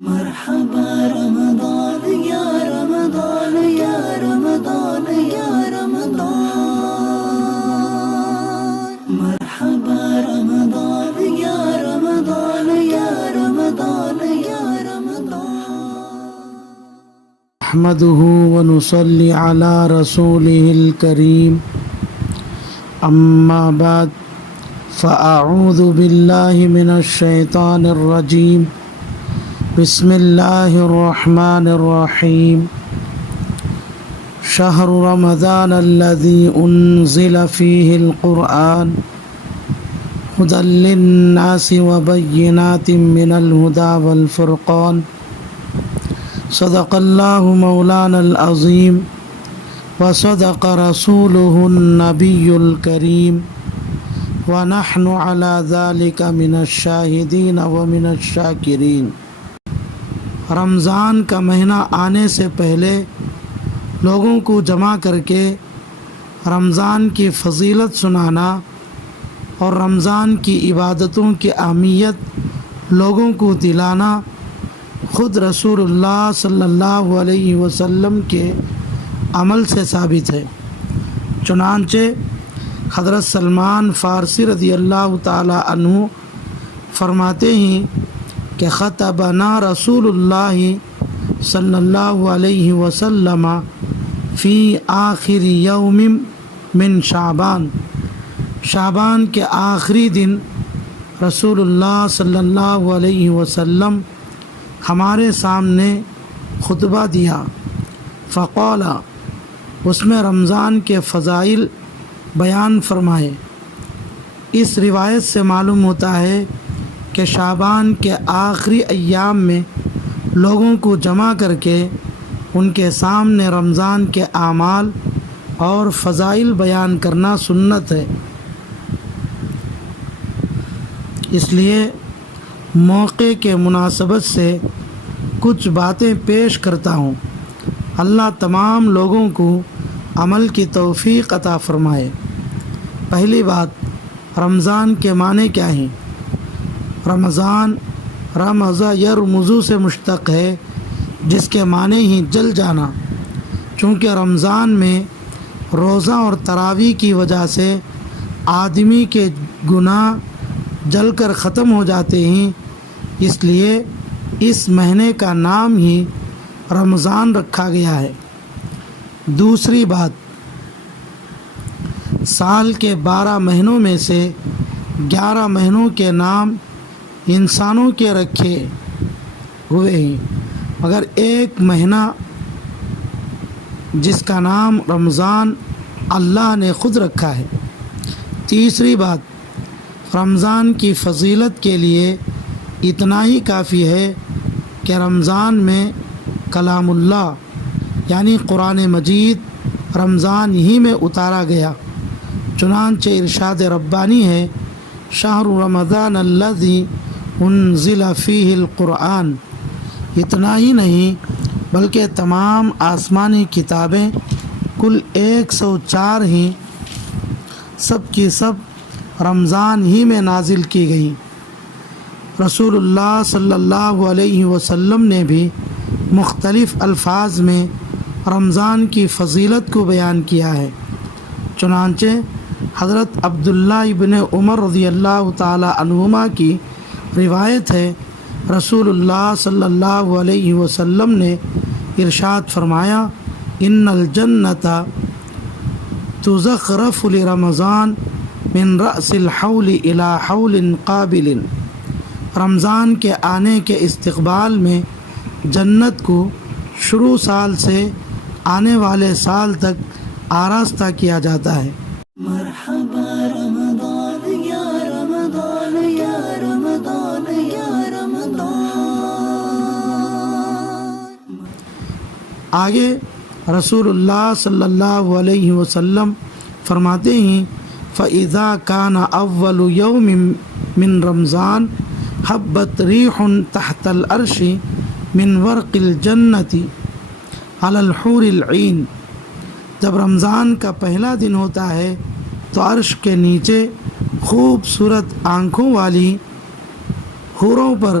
مرحبا رمضان یا رمضان یا رمضان یا رمضان، مرحبا رمضان یا رمضان یا رمضان یا رمضان. نحمده ونصلي على رسوله الكريم، أما بعد، فأعوذ بالله من الشيطان الرجيم. بسم الله الرحمن الرحيم. شهر رمضان الذي أنزل فيه القرآن هدى للناس وبينات من الهدى والفرقان. صدق الله مولانا العظيم وصدق رسوله النبي الكريم، ونحن على ذلك من الشاهدين ومن الشاكرين. رمضان کا مہینہ آنے سے پہلے لوگوں کو جمع کر کے رمضان کی فضیلت سنانا اور رمضان کی عبادتوں کی اہمیت لوگوں کو دلانا خود رسول اللہ صلی اللہ علیہ وسلم کے عمل سے ثابت ہے. چنانچہ حضرت سلمان فارسی رضی اللہ تعالی عنہ فرماتے ہیں کہ خطبنا رسول اللہ صلی اللہ علیہ وسلم فی آخر یوم من شعبان. شعبان کے آخری دن رسول اللہ صلی اللہ علیہ وسلم ہمارے سامنے خطبہ دیا. فقال، اس میں رمضان کے فضائل بیان فرمائے. اس روایت سے معلوم ہوتا ہے کہ شعبان کے آخری ایام میں لوگوں کو جمع کر کے ان کے سامنے رمضان کے اعمال اور فضائل بیان کرنا سنت ہے. اس لیے موقع کے مناسبت سے کچھ باتیں پیش کرتا ہوں. اللہ تمام لوگوں کو عمل کی توفیق عطا فرمائے. پہلی بات، رمضان کے معنی کیا ہیں؟ رمضان رمض یرمض سے مشتق ہے، جس کے معنی ہی جل جانا. چونکہ رمضان میں روزہ اور تراویح کی وجہ سے آدمی کے گناہ جل کر ختم ہو جاتے ہیں، اس لیے اس مہینے کا نام ہی رمضان رکھا گیا ہے. دوسری بات، سال کے 12 مہینوں میں سے 11 مہینوں کے نام انسانوں کے رکھے ہوئے ہیں، مگر ایک مہینہ جس کا نام رمضان اللہ نے خود رکھا ہے. تیسری بات، رمضان کی فضیلت کے لیے اتنا ہی کافی ہے کہ رمضان میں کلام اللہ یعنی قرآن مجید رمضان ہی میں اتارا گیا. چنانچہ ارشاد ربانی ہے، شہر رمضان الذی انزل فیہ القرآن. اتنا ہی نہیں بلکہ تمام آسمانی کتابیں کل 104 ہیں، سب کی سب رمضان ہی میں نازل کی گئیں. رسول اللہ صلی اللہ علیہ وسلم نے بھی مختلف الفاظ میں رمضان کی فضیلت کو بیان کیا ہے. چنانچہ حضرت عبداللہ ابن عمر رضی اللہ تعالی عنہما کی روایت ہے، رسول اللہ صلی اللہ علیہ وسلم نے ارشاد فرمایا، ان الجنت تزخرف لرمضان من رأس الحول الى حول قابل. رمضان کے آنے کے استقبال میں جنت کو شروع سال سے آنے والے سال تک آراستہ کیا جاتا ہے. مرحبا رمضان یا رمضان یا رمضان یا رمضان. آگے رسول اللہ صلی اللہ علیہ وسلم فرماتے ہیں، فَإِذَا كَانَ أَوَّلُ يَوْمٍ مِّن رَمْضَانَ حَبَّتْ رِيحٌ تَحْتَ الْعَرْشِ مِنْ وَرْقِ الْجَنَّةِ عَلَى الْحُورِ الْعِينِ. جب رمضان کا پہلا دن ہوتا ہے تو عرش کے نیچے خوبصورت آنکھوں والی حوروں پر